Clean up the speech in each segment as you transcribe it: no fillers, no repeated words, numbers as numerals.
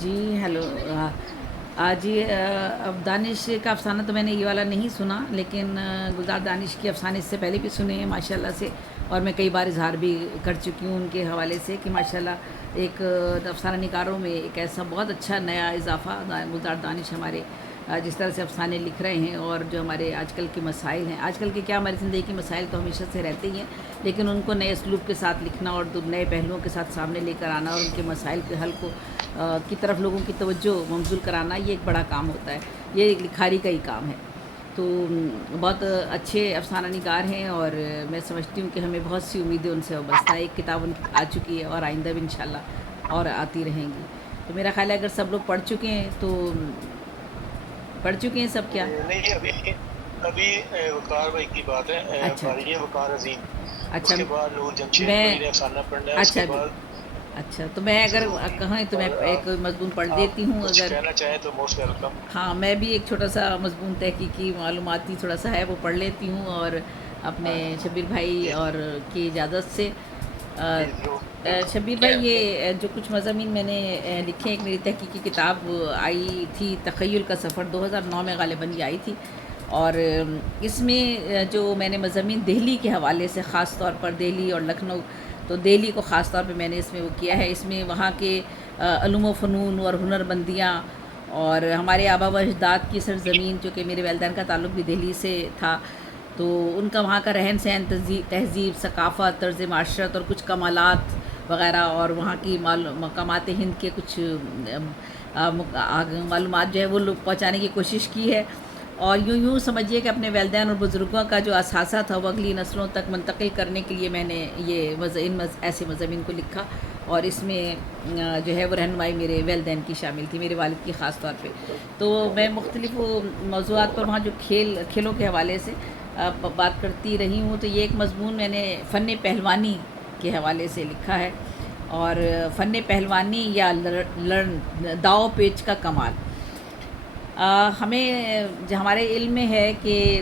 جی hello جی اب دانش کا افسانہ تو میں نے یہ والا نہیں سنا، لیکن گلزار دانش کے افسانے اس سے پہلے بھی سنے ہیں ماشاء اللہ سے، اور میں کئی بار اظہار بھی کر چکی ہوں ان کے حوالے سے کہ ماشاء اللہ ایک افسانہ نگاروں میں ایک ایسا بہت اچھا نیا اضافہ گلزار دانش ہمارے جس طرح سے افسانے لکھ رہے ہیں، اور جو ہمارے آج کل کے مسائل ہیں، آج کل کے کیا ہماری زندگی کے مسائل تو ہمیشہ سے رہتے ہی ہیں، لیکن ان کو نئے اسلوب کے ساتھ لکھنا اور نئے پہلوؤں کے ساتھ سامنے لے کر آنا اور ان کے مسائل کے حل کو کی طرف لوگوں کی توجہ مبذول کرانا، یہ ایک بڑا کام ہوتا ہے، یہ ایک لکھاری کا ہی کام ہے۔ تو بہت اچھے افسانہ نگار ہیں، اور میں سمجھتی ہوں کہ ہمیں بہت سی امیدیں ان سے وابستہ ہیں۔ ایک کتاب ان کی آ چکی ہے اور آئندہ بھی انشاءاللہ اور آتی رہیں گی۔ تو میرا خیال ہے اگر سب لوگ پڑھ چکے ہیں تو پڑھ چکے ہیں سب کیا؟ نہیں، ابھی ابھی وقار بھائی کی بات ہے، اچھا پڑھی ہے وقار عظیم، اس اچھا کے بعد نور جمشید میں کوئی نے افسانہ پڑھنا ہے، اس اچھا کے بعد اچھا تو میں اگر ضرور، کہیں تو میں اور ایک مضمون پڑھ دیتی ہوں کچھ اگر۔ کہنا چاہیں تو موسٹ ویلکم۔ ہاں، میں بھی ایک چھوٹا سا مضمون تحقیقی معلوماتی تھوڑا سا ہے وہ پڑھ لیتی ہوں، اور اپنے شبیر بھائی جی اور کی اجازت سے جی ضرور، بالکل۔ شبیر بھائی، یہ جو کچھ مضامین میں نے لکھے، ایک میری تحقیقی کتاب آئی تھی تخیل کا سفر، 2009 میں غالباً یہ آئی تھی، اور اس میں جو میں نے مضامین دہلی کے حوالے سے، خاص طور پر دہلی اور لکھنؤ، تو دہلی کو خاص طور پہ میں نے اس میں وہ کیا ہے، اس میں وہاں کے علوم و فنون اور ہنر بندیاں، اور ہمارے آبا و اجداد کی سرزمین، چونکہ میرے والدین کا تعلق بھی دہلی سے تھا، تو ان کا وہاں کا رہن سہن، تہذیب، ثقافت، طرز معاشرت اور کچھ کمالات وغیرہ، اور وہاں کی مقامات ہند کے کچھ معلومات جو ہے وہ پہنچانے کی کوشش کی ہے، اور یوں سمجھیے کہ اپنے والدین اور بزرگوں کا جو اثاثہ تھا وہ اگلی نسلوں تک منتقل کرنے کے لیے میں نے یہ ایسے مضامین کو لکھا، اور اس میں جو ہے وہ رہنمائی میرے والدین کی شامل تھی، میرے والد کی خاص طور پہ۔ تو میں مختلف موضوعات پر وہاں جو کھیلوں کے حوالے سے بات کرتی رہی ہوں، تو یہ ایک مضمون میں نے فن پہلوانی کے حوالے سے لکھا ہے، اور فن پہلوانی یا داؤ پیچ کا کمال۔ ہمیں ہمارے علم میں ہے کہ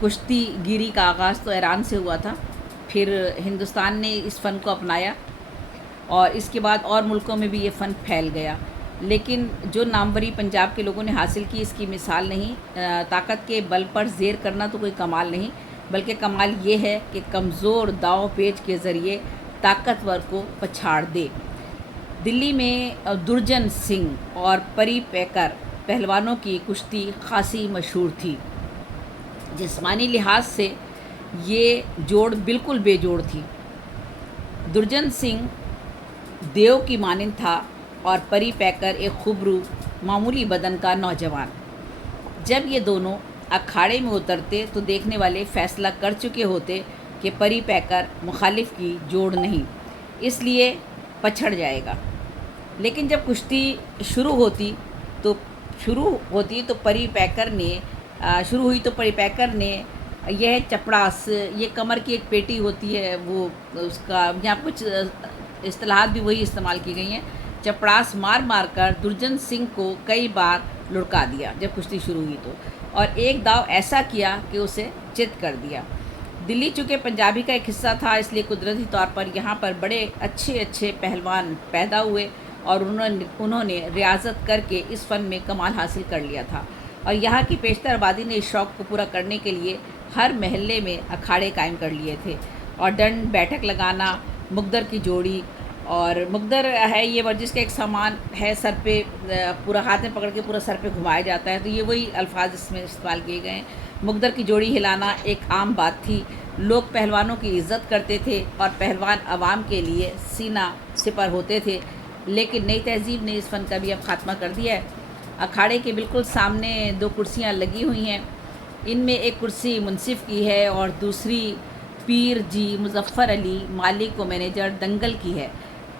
کشتی گیری کا آغاز تو ایران سے ہوا تھا، پھر ہندوستان نے اس فن کو اپنایا، اور اس کے بعد اور ملکوں میں بھی یہ فن پھیل گیا، لیکن جو ناموری پنجاب کے لوگوں نے حاصل کی اس کی مثال نہیں۔ طاقت کے بل پر زیر کرنا تو کوئی کمال نہیں، بلکہ کمال یہ ہے کہ کمزور داؤ پیچ کے ذریعے طاقتور کو پچھاڑ دے۔ دلی میں درجن سنگھ اور پری پیکر پہلوانوں کی کشتی خاصی مشہور تھی۔ جسمانی لحاظ سے یہ جوڑ بالکل بے جوڑ تھی۔ درجن سنگھ دیو کی مانند تھا، اور پری پیکر ایک خوبرو معمولی بدن کا نوجوان۔ جب یہ دونوں اکھاڑے میں اترتے تو دیکھنے والے فیصلہ کر چکے ہوتے کہ پری پیکر مخالف کی جوڑ نہیں، اس لیے پچھڑ جائے گا، لیکن جب کشتی شروع ہوئی تو پری پیکر نے یہ چپڑاس، یہ کمر کی ایک پیٹی ہوتی ہے، وہ اس کا یہاں کچھ اصطلاحات بھی وہی استعمال کی گئی ہیں، چپڑاس مار مار کر درجن سنگھ کو کئی بار لڑکا دیا جب کشتی شروع ہوئی تو، اور ایک داؤ ایسا کیا کہ اسے چت کر دیا۔ دلی چونکہ پنجابی کا ایک حصہ تھا، اس لیے قدرتی طور پر یہاں پر بڑے اچھے پہلوان پیدا ہوئے، اور انہوں نے ریاضت کر کے اس فن میں کمال حاصل کر لیا تھا، اور یہاں کی بیشتر آبادی نے اس شوق کو پورا کرنے کے لیے ہر محلے میں اکھاڑے قائم کر لیے تھے، اور ڈنڈ بیٹھک لگانا، مقدر کی جوڑی، اور مقدر ہے یہ ورزش کا ایک سامان ہے، سر پہ پورا ہاتھ میں پکڑ کے پورا سر پہ گھمایا جاتا ہے، تو یہ وہی الفاظ اس میں استعمال کیے گئے ہیں۔ مقدر کی جوڑی ہلانا ایک عام بات تھی، لوگ پہلوانوں کی عزت کرتے تھے، اور پہلوان عوام کے لیے سینہ سپر ہوتے تھے، لیکن نئی تہذیب نے اس فن کا بھی اب خاتمہ کر دیا ہے۔ اکھاڑے کے بالکل سامنے دو کرسیاں لگی ہوئی ہیں، ان میں ایک کرسی منصف کی ہے اور دوسری پیر جی مظفر علی مالک و مینیجر دنگل کی ہے۔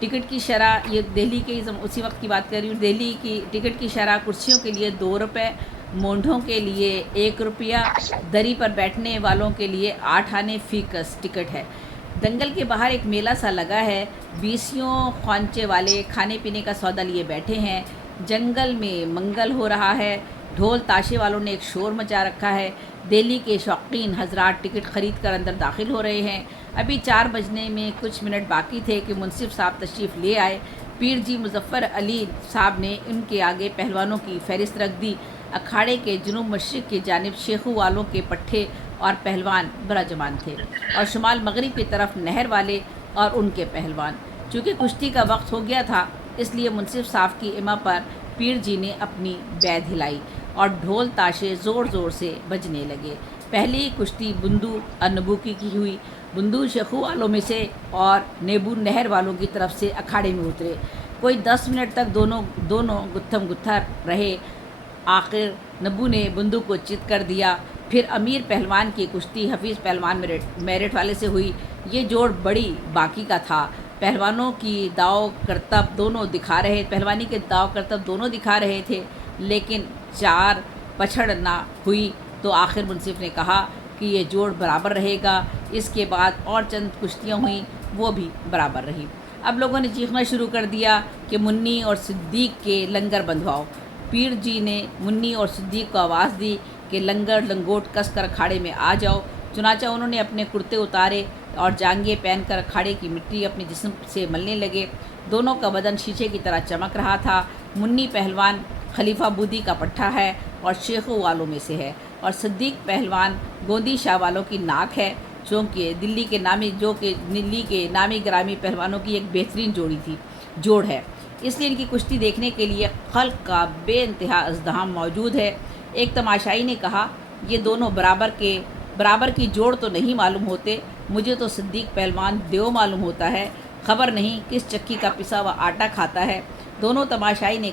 ٹکٹ کی شرح، یہ دہلی کے اسی وقت کی بات کر رہی ہوں، دہلی کی ٹکٹ کی شرح کرسیوں کے لیے 2 روپے، مونڈھوں کے لیے 1 روپیہ، دری پر بیٹھنے والوں کے لیے 8 آنے فی کس ٹکٹ ہے۔ دنگل کے باہر ایک میلہ سا لگا ہے، بیسیوں خوانچے والے کھانے پینے کا سودا لیے بیٹھے ہیں، جنگل میں منگل ہو رہا ہے، ڈھول تاشے والوں نے ایک شور مچا رکھا ہے، دہلی کے شوقین حضرات ٹکٹ خرید کر اندر داخل ہو رہے ہیں۔ ابھی 4 بجنے میں کچھ منٹ باقی تھے کہ منصف صاحب تشریف لے آئے، پیر جی مظفر علی صاحب نے ان کے آگے پہلوانوں کی فہرست رکھ دی۔ اکھاڑے کے جنوب مشرق کی جانب شیخو والوں کے پٹھے اور پہلوان براجمان تھے، اور شمال مغرب کی طرف نہر والے اور ان کے پہلوان۔ چونکہ کشتی کا وقت ہو گیا تھا، اس لیے منصف صاحب کی اما پر پیر جی نے اپنی بیدھ ہلائی اور ڈھول تاشے زور زور سے بجنے لگے۔ پہلی کشتی بندو اور نبوکی کی ہوئی۔ بندو شیخو والوں میں سے اور نیبو نہر والوں کی طرف سے اکھاڑے میں اترے۔ کوئی 10 منٹ تک دونوں گتھم گتھا رہے۔ آخر نبو نے بندو کو چت کر دیا۔ پھر امیر پہلوان کی کشتی حفیظ پہلوان میرٹھ والے سے ہوئی۔ یہ جوڑ بڑی باقی کا تھا۔ پہلوانی کے داؤ کرتب دونوں دکھا رہے تھے، لیکن چار پچھڑ نہ ہوئی تو آخر منصف نے کہا کہ یہ جوڑ برابر رہے گا۔ اس کے بعد اور چند کشتیاں ہوئیں، وہ بھی برابر رہی۔ اب لوگوں نے چیخنا شروع کر دیا کہ منی اور صدیق کے لنگر بندھواؤ۔ پیر جی نے منی اور صدیق کو آواز دی کہ لنگر لنگوٹ کس کر اکھاڑے میں آ جاؤ۔ چنانچہ انہوں نے اپنے کرتے اتارے اور جانگیں پہن کر اکھاڑے کی مٹی اپنے جسم سے ملنے لگے۔ دونوں کا بدن شیشے کی طرح چمک رہا تھا۔ منی پہلوان خلیفہ بودی کا پٹھا ہے اور شیخو والوں میں سے ہے، اور صدیق پہلوان گوندی شاہ والوں کی ناک ہے، جو کہ دلی کے نامی گرامی پہلوانوں کی ایک بہترین جوڑ ہے۔ اس لیے ان کی کشتی دیکھنے کے لیے خلق کا بے انتہا ازدحام موجود ہے۔ ایک تماشائی نے کہا، یہ دونوں برابر کی جوڑ تو نہیں معلوم ہوتے، مجھے تو صدیق پہلوان دیو معلوم ہوتا ہے، خبر نہیں کس چکی کا پسا ہوا آٹا کھاتا ہے۔ دوسرے تماشائی نے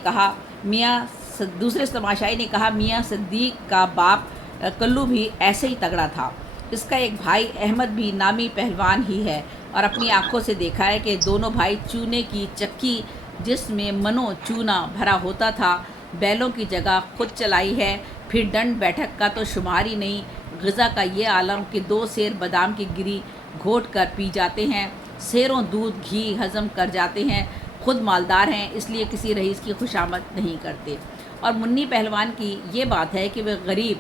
کہا، میاں صدیق کا باپ کلو بھی ایسے ہی تگڑا تھا، اس کا ایک بھائی احمد بھی نامی پہلوان ہی ہے، اور اپنی آنکھوں سے دیکھا ہے کہ دونوں بھائی چونے کی چکی جس میں منو چونا بھرا ہوتا تھا، بیلوں کی جگہ خود چلائی ہے۔ پھر ڈنڈ بیٹھک کا تو شمار ہی نہیں۔ غذا کا یہ عالم کہ 2 سیر بادام کی گری گھوٹ کر پی جاتے ہیں، سیروں دودھ گھی ہضم کر جاتے ہیں، خود مالدار ہیں، اس لیے کسی رئیس کی خوشامد نہیں کرتے۔ اور منی پہلوان کی یہ بات ہے کہ وہ غریب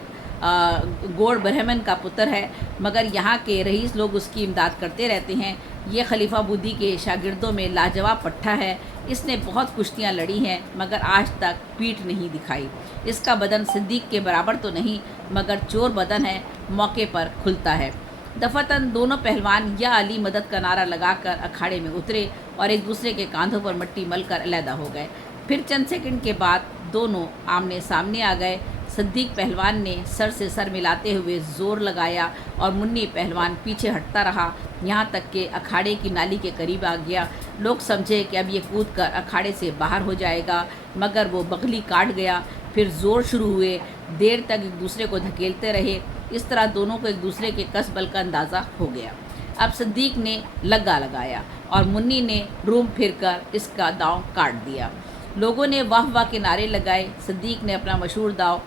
گوڑ برہمن کا پتر ہے، مگر یہاں کے رئیس لوگ اس کی امداد کرتے رہتے ہیں۔ یہ خلیفہ بودی کے شاگردوں میں لاجواب پٹھا ہے، اس نے بہت کشتیاں لڑی ہیں مگر آج تک پیٹھ نہیں دکھائی۔ اس کا بدن صدیق کے برابر تو نہیں، مگر چور بدن ہے، موقع پر کھلتا ہے۔ دفعتاً دونوں پہلوان یا علی مدد کا نعرہ لگا کر اکھاڑے میں اترے اور ایک دوسرے کے کاندھوں پر مٹی مل کر علیحدہ ہو گئے۔ پھر چند سیکنڈ کے بعد دونوں آمنے سامنے آ گئے۔ صدیق پہلوان نے سر سے سر ملاتے ہوئے زور لگایا اور منی پہلوان پیچھے ہٹتا رہا، یہاں تک کہ اکھاڑے کی نالی کے قریب آ گیا۔ لوگ سمجھے کہ اب یہ کود کر اکھاڑے سے باہر ہو جائے گا، مگر وہ بغلی کاٹ گیا۔ پھر زور شروع ہوئے، دیر تک ایک دوسرے کو دھکیلتے رہے۔ اس طرح دونوں کو ایک دوسرے کے کس بل کا اندازہ ہو گیا۔ اب صدیق نے لگا لگایا اور منی نے روم پھر کر اس کا داؤں کاٹ دیا۔ لوگوں نے واہ واہ کے نعرے لگائے۔ صدیق نے اپنا مشہور داؤ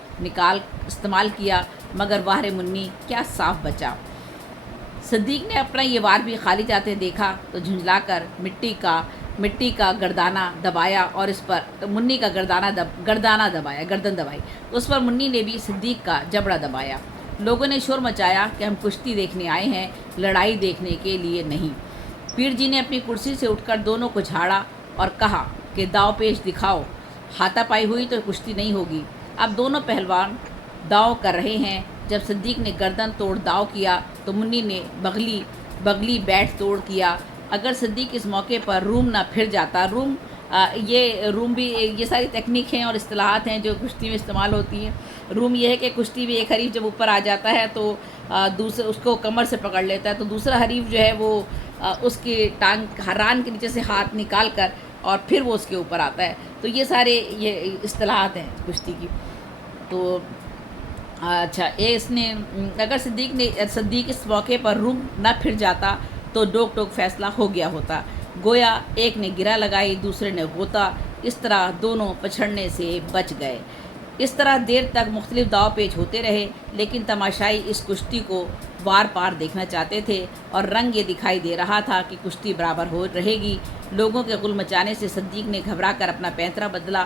استعمال کیا، مگر واہ منی کیا صاف بچا۔ صدیق نے اپنا یہ وار بھی خالی جاتے دیکھا تو جھنجلا کر مٹی کا گردانہ دبایا اور اس پر منی کا گردن دبائی۔ اس پر منی نے بھی صدیق کا جبڑا دبایا۔ لوگوں نے شور مچایا کہ ہم کشتی دیکھنے آئے ہیں، لڑائی دیکھنے کے لیے نہیں۔ پیر جی نے اپنی کرسی سے اٹھ کر دونوں کو جھاڑا اور کہا کہ داؤ پیش دکھاؤ، ہاتھا پائی ہوئی تو کشتی نہیں ہوگی۔ اب دونوں پہلوان داؤ کر رہے ہیں۔ جب صدیق نے گردن توڑ داؤ کیا تو منی نے بغلی بیٹھ توڑ کیا۔ اگر صدیق اس موقع پر روم نہ پھر جاتا، روم بھی یہ ساری تکنیک ہیں اور اصطلاحات ہیں جو کشتی میں استعمال ہوتی ہیں۔ روم یہ ہے کہ کشتی میں ایک حریف جب اوپر آ جاتا ہے تو اس کو کمر سے پکڑ لیتا ہے، تو دوسرا حریف جو ہے وہ اس کی ٹانگ ران کے نیچے سے ہاتھ نکال کر اور پھر وہ اس کے اوپر آتا ہے۔ تو یہ سارے یہ اصطلاحات ہیں کشتی کی۔ تو اچھا، اگر صدیق اس موقع پر روم نہ پھر جاتا تو ڈوک ٹوک فیصلہ ہو گیا ہوتا، گویا ایک نے گرہ لگائی، دوسرے نے غوطہ، اس طرح دونوں پچھڑنے سے بچ گئے۔ اس طرح دیر تک مختلف داؤ پیچ ہوتے رہے، لیکن تماشائی اس کشتی کو وار پار دیکھنا چاہتے تھے اور رنگ یہ دکھائی دے رہا تھا کہ کشتی برابر ہو رہے گی۔ لوگوں کے غل مچانے سے صدیق نے گھبرا کر اپنا پینترا بدلا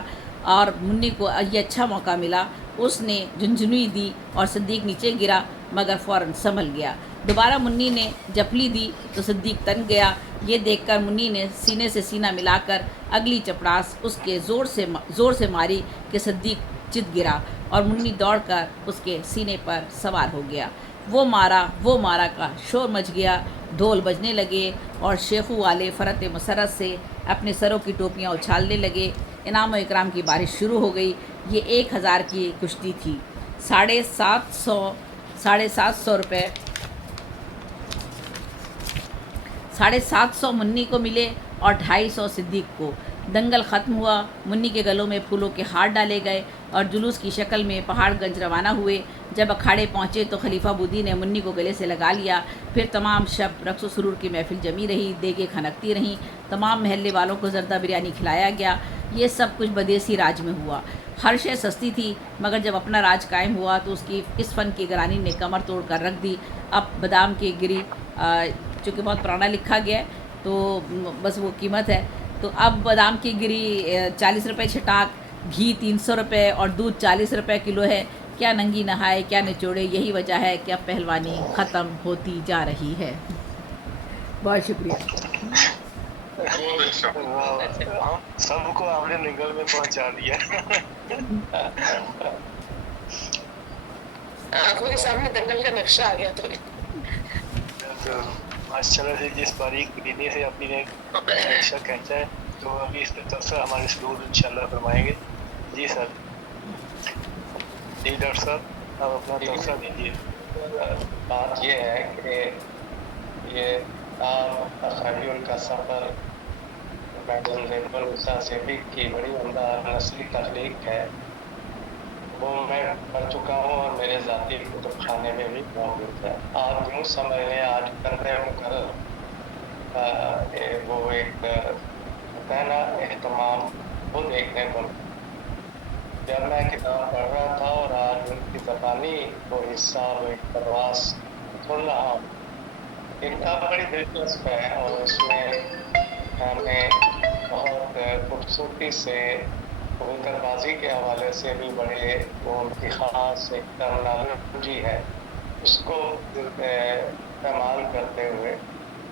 اور منی کو یہ اچھا موقع ملا۔ اس نے جھنجھنی دی اور صدیق نیچے گرا، مگر فوراً سنبھل گیا۔ دوبارہ منی نے جپلی دی تو صدیق تن گیا۔ یہ دیکھ کر منی نے سینے سے سینہ ملا کر اگلی چپڑاس اس کے زور سے ماری کہ صدیق چت گرا اور منی دوڑ کر اس کے سینے پر سوار ہو گیا۔ وہ مارا کا شور مچ گیا، ڈھول بجنے لگے اور شیخو والے فرت مسرت سے اپنے سروں کی ٹوپیاں اچھالنے لگے۔ انعام و اکرام کی بارش شروع ہو گئی۔ یہ 1000 کی کشتی تھی۔ 750 روپے 750 منی کو ملے اور 250 صدیق کو۔ دنگل ختم ہوا، منی کے گلوں میں پھولوں کے ہار ڈالے گئے اور جلوس کی شکل میں پہاڑ گنج روانہ ہوئے۔ جب اکھاڑے پہنچے تو خلیفہ بودی نے منی کو گلے سے لگا لیا۔ پھر تمام شب رقص و سرور کی محفل جمی رہی، دیگیں کھنکتی رہیں، تمام محلے والوں کو زردہ بریانی کھلایا گیا۔ یہ سب کچھ بدیسی راج میں ہوا۔ ہر شے سستی تھی، مگر جب اپنا راج قائم ہوا تو اس فن کی گرانی نے کمر توڑ کر رکھ دی۔ اب بادام کی گری چونکہ بہت پرانا لکھا گیا ہے تو بس وہ قیمت ہے، تو اب بادام کی گری 40 روپے چھٹاک، گھی 300 روپے اور دودھ 40 روپے کلو ہے۔ کیا ننگی نہائے کیا نچوڑے، یہی وجہ ہے کہ اب پہلوانی ختم ہوتی جا رہی ہے۔ بہت شکریہ۔ بہت اچھا۔ ہم سب کو آپ نے نگل میں پہنچا دیا۔ آنکھوں کے سامنے دنگل کا نقشہ آ گیا تو ماشاء اللہ سے جس باریک بینی سے اپنی نے نقشہ کھینچا ہے تو ابھی اس پہ تبصرہ ہمارے اسٹوڈ انشاءاللہ فرمائیں گے۔ جی سر، جی ڈاکٹر صاحب آپ اپنا تبصرہ دیجیے۔ بات یہ ہے کہ یہ اخراجیوں کا سفر میڈم زینب النساء صدیق کی بڑی عمدہ نسلی تخلیق ہے، وہ میں پڑھ چکا ہوں اور میرے ذاتی کتب خانے میں بھی موجود ہے۔ آپ یوں سمجھ لیں آج قدر مقرر وہ ایک پہلا اہتمام وہ دیکھنے کو جب میں کتاب پڑھ رہا تھا اور آج ان کی زبانی وہ حصہ وہ ایک پرواز سن رہا ہوں۔ کتاب بڑی دلچسپ ہے اور اس میں ہمیں بہت خوبصورتی سے کبوتر بازی کے حوالے سے بھی بڑے وہ ان کی خاص ایک ٹرمنالوجی ہے، اس کو استعمال کرتے ہوئے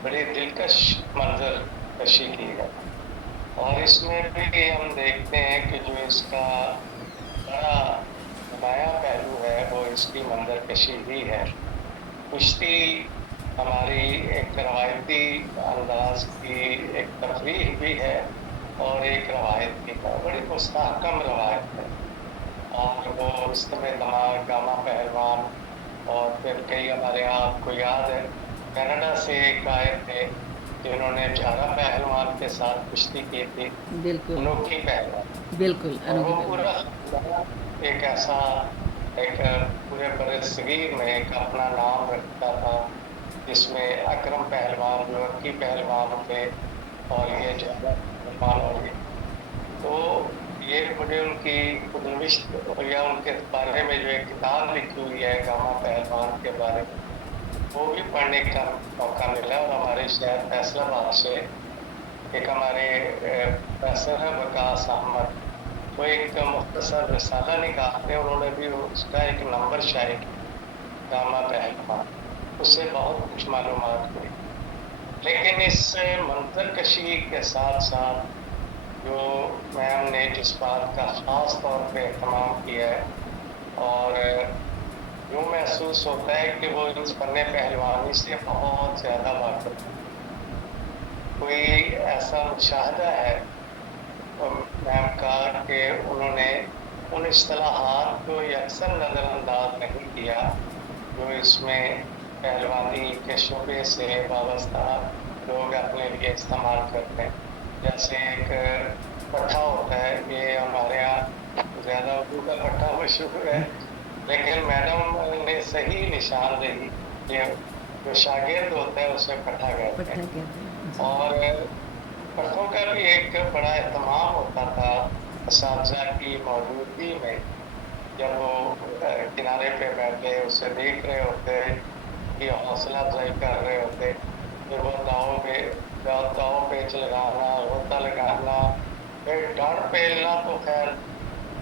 بڑی دلکش منظر کشی کی ہے۔ اور اس میں بھی ہم دیکھتے ہیں کہ جو اس کا بڑا نمایاں پہلو ہے وہ اس کی منظر کشی بھی ہے۔ کشتی ہماری ایک روایتی انداز کی ایک تفریح بھی ہے اور ایک روایت کی بڑی مستحکم روایت ہے، اور وہ رستم دماغ، گاما پہلوان اور پھر کئی ہمارے یہاں آپ کو یاد ہے کینیڈا سے ایک آئے تھے جنہوں نے 11 پہلوان کے ساتھ کشتی کی تھی، بالکل انوکھی پہلوان، بالکل اور وہ پورا ایک ایسا ایک پورے برِ صغیر میں ایک اپنا نام رکھتا تھا، جس میں اکرم پہلوان جو اکی پہلوان تھے اور یہ جانا پہلوان ہو گئے۔ تو یہ مجھے ان کی نوشت یا ان کے بارے میں جو ایک کتاب لکھی ہوئی ہے گاما پہلوان کے بارے میں وہ بھی پڑھنے کا موقع ملا، اور ہمارے شہر فیصل آباد سے ایک ہمارے پروفیسر ہے وقاص احمد، وہ ایک مختصر رسالہ نکالتے، انہوں نے بھی اس کا ایک نمبر شائع کیا گاما پہلوان، اس سے بہت کچھ معلومات ہوئی۔ لیکن اس منظر کشی کے ساتھ ساتھ جو میم نے جس بات کا خاص طور پہ اہتمام کیا ہے اور یوں محسوس ہوتا ہے کہ وہ اس فن پہلوانی سے بہت زیادہ واقف ہے، کوئی ایسا مشاہدہ ہے میم کا کہ انہوں نے ان اصطلاحات کو یکسر نظر انداز نہیں کیا جو اس میں پہلوانی کے شعبے سے وابستہ لوگ اپنے لیے استعمال کرتے ہیں۔ جیسے ایک پٹھا ہوتا ہے، یہ ہمارے یہاں زیادہ اردو کا پٹھا مشہور ہے، لیکن میڈم نے صحیح نشان دہی کہ جو شاگرد ہوتا ہے اسے پٹھا کہتے ہیں، اور پٹھوں کا بھی ایک بڑا اہتمام ہوتا تھا اساتذہ کی موجودگی میں، جب وہ کنارے پہ بیٹھے اسے دیکھ رہے ہوتے کہ حوصلہ افزائی کر رہے ہوتے، پھر وہ داؤ پیچ لگانا، ہوتا لگانا، پھر ڈانٹ پیلنا تو خیر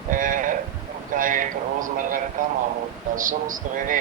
ان کا ایک روزمرہ کا معمول تھا۔ صبح سویرے